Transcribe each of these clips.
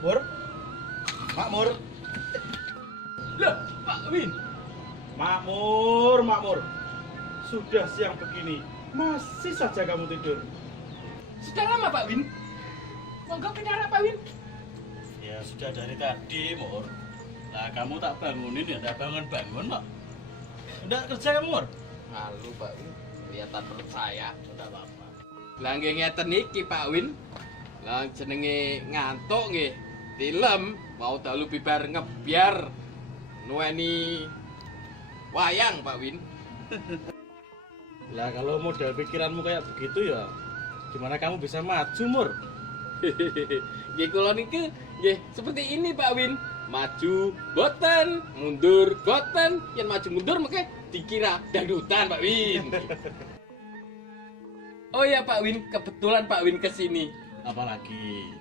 Mur, Makmur, Lah, Pak Win. Makmur. Sudah siang begini, masih saja kamu tidur. Sudah lama Pak Win. Monggo pinara Pak Win. Ya sudah dari tadi, Mur. Lah kamu tak bangunin ya, tak bangun-bangun kok. Udah kerja kamu, Mur? Malu Pak Win, kelihatan perut saya. Udah apa-apa. Lah nggih ngeten iki Pak Win. Lah jenenge ngantuk nggih. Tilem mau dalu bibar ngebyar nuweni wayang Pak Win. Lah kalau model pikiranmu kayak begitu ya, gimana kamu bisa maju, Mur? Nggih kula niki nggih seperti ini Pak Win. Maju boten, mundur boten, yen maju mundur mengke dikira dangdutan Pak Win. Oh ya Pak Win, kebetulan Pak Win kesini. Apalagi?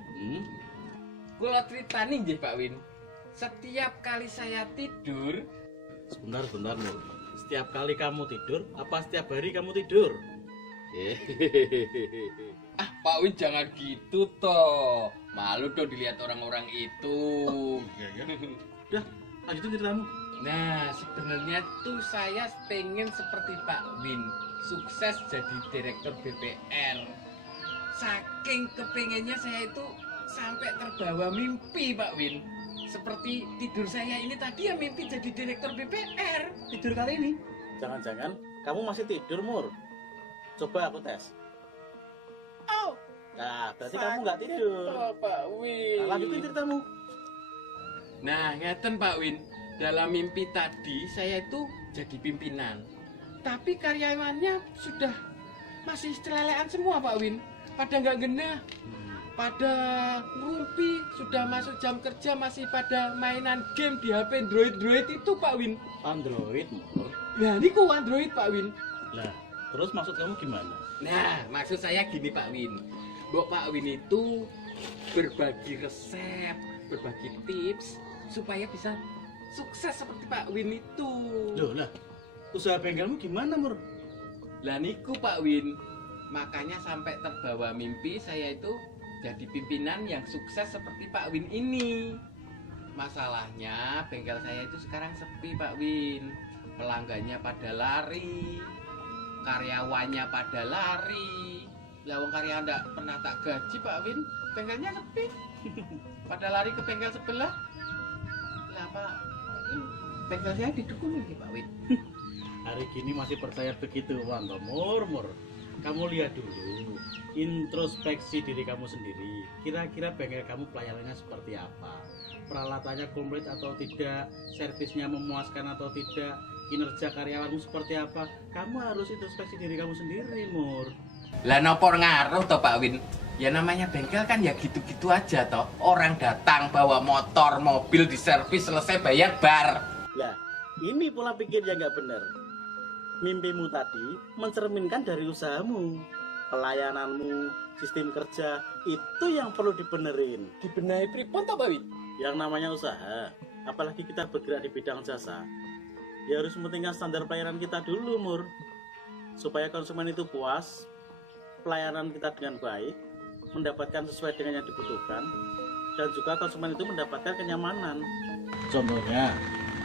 Kula critani nggih Pak Win. Setiap kali saya tidur, Sebentar, Mur. Setiap kali kamu tidur, apa setiap hari kamu tidur? ah Pak Win jangan gitu toh. Malu dong dilihat orang-orang itu. Iya. Udah, lanjutin ceritamu. Nah, sebenarnya tuh saya pengen seperti Pak Win, sukses jadi direktur BPR. Saking kepengennya saya itu sampai terbawa mimpi Pak Win. Seperti tidur saya ini tadi ya mimpi jadi direktur BPR. Tidur kali ini? Jangan-jangan kamu masih tidur, Mur. Coba aku tes. Oh, Nah, berarti kamu nggak tidur. oh, Pak Win. Nah, lanjutin ceritamu. Nah, ngeten Pak Win. Dalam mimpi tadi saya itu jadi pimpinan. Tapi karyawannya sudah masih celelean semua Pak Win. Pada nggak genah. Pada ngerumpi, sudah masuk jam kerja masih pada mainan game di HP Android itu Pak Win. Android, Mur. Nah, ini kok Android Pak Win. Lah, terus maksud kamu gimana? Nah, maksud saya gini Pak Win. Pak Win itu berbagi resep, berbagi tips supaya bisa sukses seperti Pak Win itu. Loh lah, usaha bengkelmu gimana, Mur? Lah niku Pak Win. Makanya sampai terbawa mimpi saya itu jadi pimpinan yang sukses seperti Pak Win ini. Masalahnya bengkel saya itu sekarang sepi Pak Win. Pelanggannya pada lari, karyawannya pada lari. Lawang karyawan enggak pernah tak gaji Pak Win, bengkelnya sepi. Pada lari ke bengkel sebelah. Lah Pak Win, bengkel saya didukung nih Pak Win. Hari gini masih percaya begitu, mantap, Mur. Kamu lihat dulu, introspeksi diri kamu sendiri. Kira-kira bengkel kamu pelayanannya seperti apa? Peralatannya komplit atau tidak? Servisnya memuaskan atau tidak? Kinerja karyawanmu seperti apa? Kamu harus introspeksi diri kamu sendiri, Mur. Lah nopo ngaruh toh Pak Win? Ya namanya bengkel kan ya gitu-gitu aja toh. Orang datang bawa motor, mobil diservis selesai bayar bar. Lah, ini pola pikir yang nggak benar. Mimpimu tadi mencerminkan dari usahamu, pelayananmu, sistem kerja, itu yang perlu dibenerin. Dibenahi pripun toh Pak Win? Yang namanya usaha, apalagi kita bergerak di bidang jasa, ya harus mementingkan standar pelayanan kita dulu, Mur. Supaya konsumen itu puas, pelayanan kita dengan baik, mendapatkan sesuai dengan yang dibutuhkan, dan juga konsumen itu mendapatkan kenyamanan. Contohnya,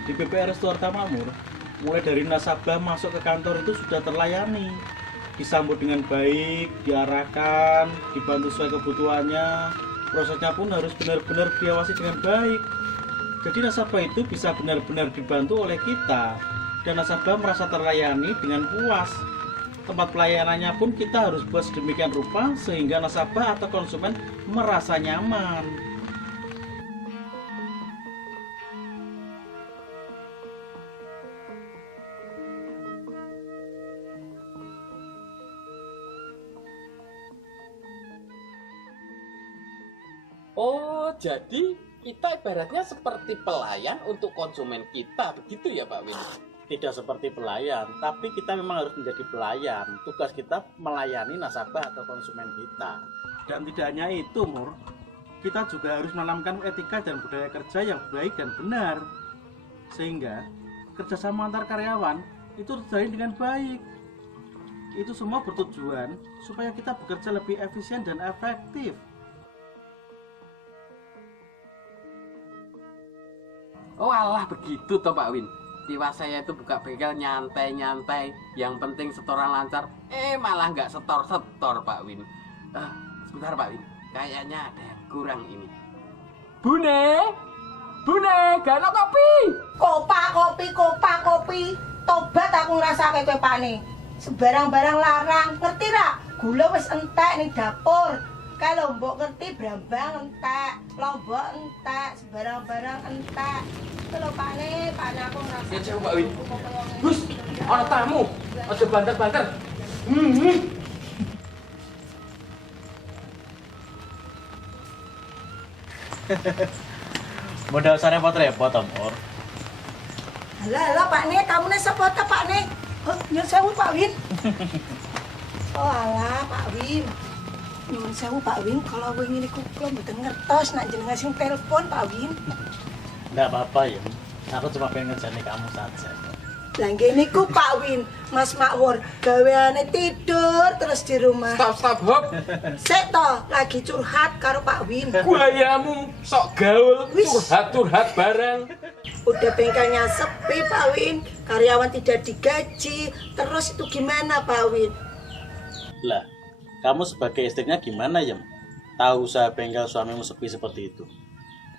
di BPR Restoran Makmur, mulai dari nasabah masuk ke kantor itu sudah terlayani, disambut dengan baik, diarahkan, dibantu sesuai kebutuhannya, prosesnya pun harus benar-benar diawasi dengan baik. Jadi nasabah itu bisa benar-benar dibantu oleh kita, dan nasabah merasa terlayani dengan puas. Tempat pelayanannya pun kita harus buat sedemikian rupa sehingga nasabah atau konsumen merasa nyaman. Oh, jadi kita ibaratnya seperti pelayan untuk konsumen kita, begitu ya Pak Win? Tidak seperti pelayan, tapi kita memang harus menjadi pelayan. Tugas kita melayani nasabah atau konsumen kita. Dan tidak hanya itu, Mur. Kita juga harus menanamkan etika dan budaya kerja yang baik dan benar. Sehingga kerjasama antar karyawan itu terjalin dengan baik. Itu semua bertujuan supaya kita bekerja lebih efisien dan efektif. Oh alah begitu toh Pak Win. Tiwas saya itu buka bengkel nyantai-nyantai, yang penting setoran lancar. Malah nggak setor-setor Pak Win. Sebentar Pak Win, kayaknya ada yang kurang ini. Bune, gak ada kopi. Kopi. Tobat aku ngrasake kowe pane. Sebarang-barang larang, ngerti ra? Gula wis entek ning dapur. Kalau mbok ngerti brambang entek, lombok entek, sebarang-barang entek. Kalau pane aku ngrasake. Ya jauh Pak Win. Gus, ana tamu. Aja banter-banter. Modal usah repot-repot, Mur. Alah Pak Ne, kamu ne sapa ta Pak Ne? Oh, nyun sewu Pak Win. Oh alah Pak Win. Nyun sewu Pak Win, kalau wingi niku kula mboten ngertos nak jenengan sing telepon Pak Win. Enggak apa-apa ya. Aku cuma pengen ngejani kamu saja. Lah nggih niku Pak Win, Mas Makmur, gaweane tidur terus di rumah. Stop hop. Sik to, lagi curhat karo Pak Win. Guayamu sok gaul, Wis. curhat bareng. Udah bengkelnya sepi Pak Win, karyawan tidak digaji, terus itu gimana Pak Win? Lah, kamu sebagai istrinya gimana, Yem? Tahu usaha bengkel suamimu sepi seperti itu.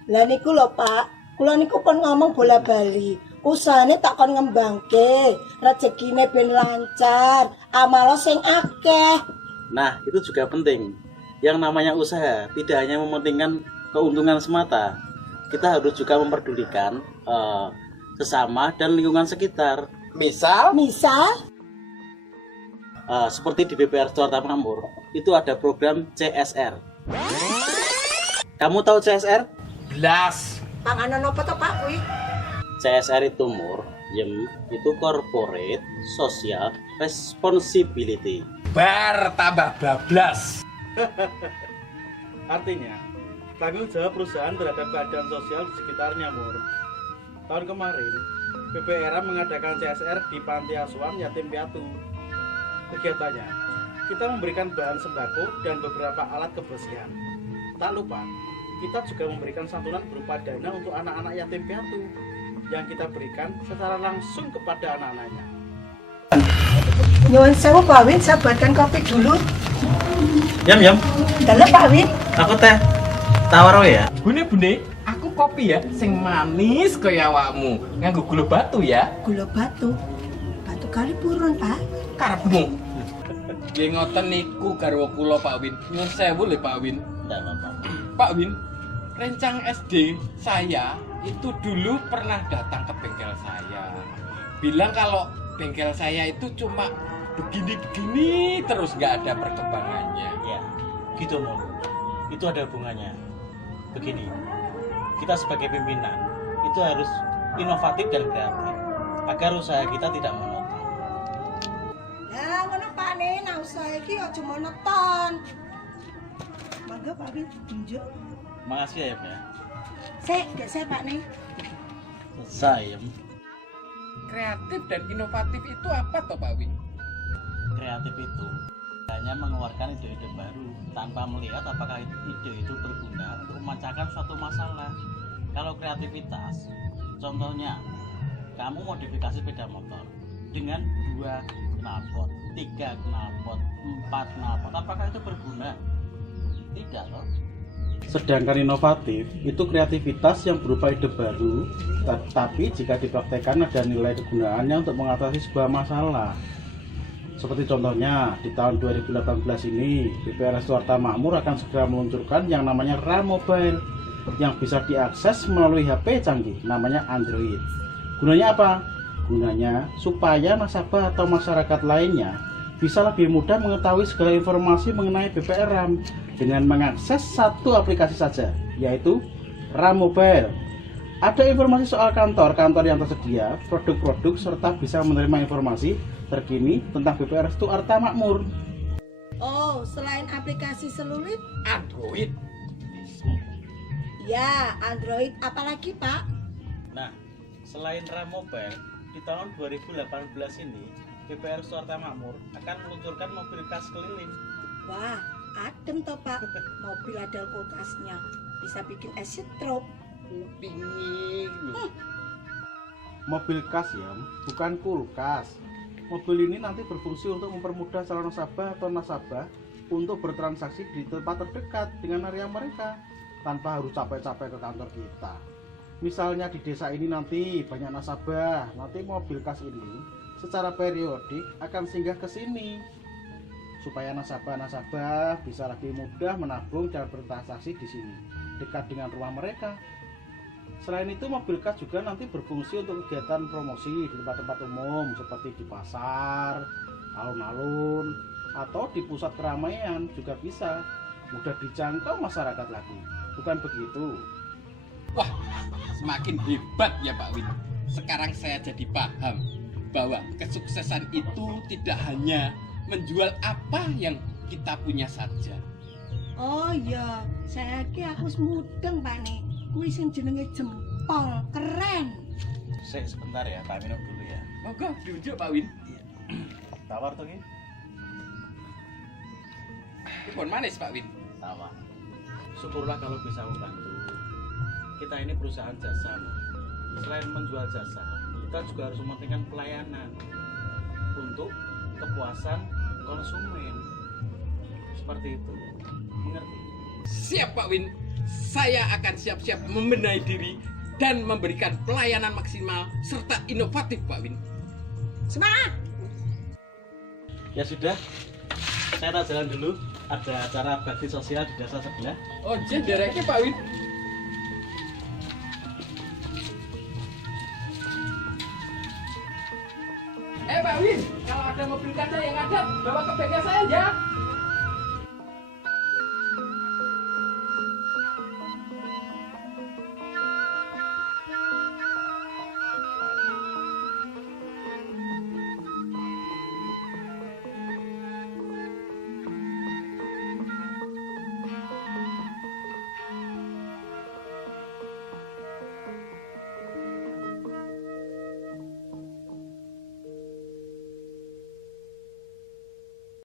Lah niku lho Pak, kula niku pun ngomong bola-bali. Usahane tak kon ngembangke, rezekine ben lancar, amalo sing akeh. Nah, itu juga penting. Yang namanya usaha tidak hanya mementingkan keuntungan semata. Kita harus juga memperdulikan sesama dan lingkungan sekitar. Misal Seperti di BPR Jakarta Makmur, itu ada program CSR. Kamu tahu CSR? blas. Panganan apa to Pak kuwi? CSR itu itu Corporate Social Responsibility. Bar tambah bablas. Artinya, tanggung jawab perusahaan terhadap keadaan sosial di sekitarnya, Mur. Tahun kemarin, BPRA mengadakan CSR di Panti Asuhan Yatim Piatu. Kegiatannya, kita memberikan bahan sembako dan beberapa alat kebersihan. Tak lupa, kita juga memberikan santunan berupa dana untuk anak-anak yatim piatu yang kita berikan secara langsung kepada anak-anaknya. Nyuwun sewu Pak Win, saya buatkan kopi dulu. Yam, Dalam Pak Win. aku teh tawar ya. Bune, aku kopi ya, sing manis kaya awakmu. Nganggo gula batu ya. Gula batu. Batu kali purun Pak. Karepmu. Nggih ngoten niku garwa kula Pak Win. Nyuwun sewu lho Pak Win. Enggak apa-apa. Pak Win, rencang SD saya itu dulu pernah datang ke bengkel saya. Bilang kalau bengkel saya itu cuma begini-begini terus nggak ada perkembangannya. Ya, gitu Mur. Itu ada hubungannya. Begini, kita sebagai pimpinan itu harus inovatif dan kreatif agar usaha kita tidak monoton. Lah ngono Pak Ne, nak usaha iki aja monoton. Mangga Pak Win, tunjuk. Makasih ya, ya. Gak saya Pak Ne. Selesai, Yem. Kreatif dan inovatif itu apa toh Pak Win? Kreatif itu hanya mengeluarkan ide-ide baru tanpa melihat apakah ide itu berguna untuk memecahkan suatu masalah. Kalau kreativitas, contohnya kamu modifikasi sepeda motor dengan 2 knalpot, 3 knalpot, 4 knalpot, apakah itu berguna? Tidak loh. Sedangkan inovatif itu kreativitas yang berupa ide baru, tapi jika dipraktekkan ada nilai kegunaannya untuk mengatasi sebuah masalah. Seperti contohnya di tahun 2018 ini, BPRS Jakarta Makmur akan segera meluncurkan yang namanya RAM Mobile yang bisa diakses melalui HP canggih, namanya Android. Gunanya apa? Gunanya supaya nasabah atau masyarakat lainnya bisa lebih mudah mengetahui segala informasi mengenai BPR RAM dengan mengakses satu aplikasi saja, yaitu RAM Mobile. Ada informasi soal kantor yang tersedia, produk-produk, serta bisa menerima informasi terkini tentang BPR Jakarta Makmur. Oh, selain aplikasi seluler, Android. ya Android apalagi Pak? Nah, selain RAM Mobile, di tahun 2018 ini BPR Jakarta Makmur akan meluncurkan mobil khas keliling. Wah, adem toh Pak. Mobil ada kulkasnya, bisa bikin es sirup. kupingi lho. Mobil kas ya, bukan kulkas. Mobil ini nanti berfungsi untuk mempermudah calon nasabah atau nasabah untuk bertransaksi di tempat terdekat dengan area mereka tanpa harus capek-capek ke kantor kita. Misalnya di desa ini nanti banyak nasabah, nanti mobil kas ini secara periodik akan singgah ke sini supaya nasabah-nasabah bisa lebih mudah menabung dan bertransaksi di sini dekat dengan rumah mereka. Selain itu, mobil kas juga nanti berfungsi untuk kegiatan promosi di tempat-tempat umum seperti di pasar, alun-alun, atau di pusat keramaian juga bisa mudah dijangkau masyarakat lagi. Bukan begitu? Wah, semakin hebat ya Pak Win. Sekarang saya jadi paham bahwa kesuksesan itu tidak hanya menjual apa yang kita punya saja. Oh iya, saiki aku wis mudeng Pak nih. Kuwi sing jenenge jempol, keren. Sebentar ya, tak minum dulu ya. Monggo diunjuk Pak Win. Tawar tuh ini? Pun manis Pak Win. Tawar. Syukurlah kalau bisa membantu. Kita ini perusahaan jasa, Mas. Selain menjual jasa, kita juga harus mementingkan pelayanan untuk kepuasan konsumen. Seperti itu. Mengerti? Siap Pak Win. Saya akan siap-siap membenahi diri dan memberikan pelayanan maksimal serta inovatif Pak Win. Semangat! Ya sudah. Saya tak jalan dulu. Ada acara bakti sosial di desa sebelah. Oh, jendereknya Pak Win. Pak Win, kalau ada mobil kaca yang ada, bawa ke bengkel saya ya.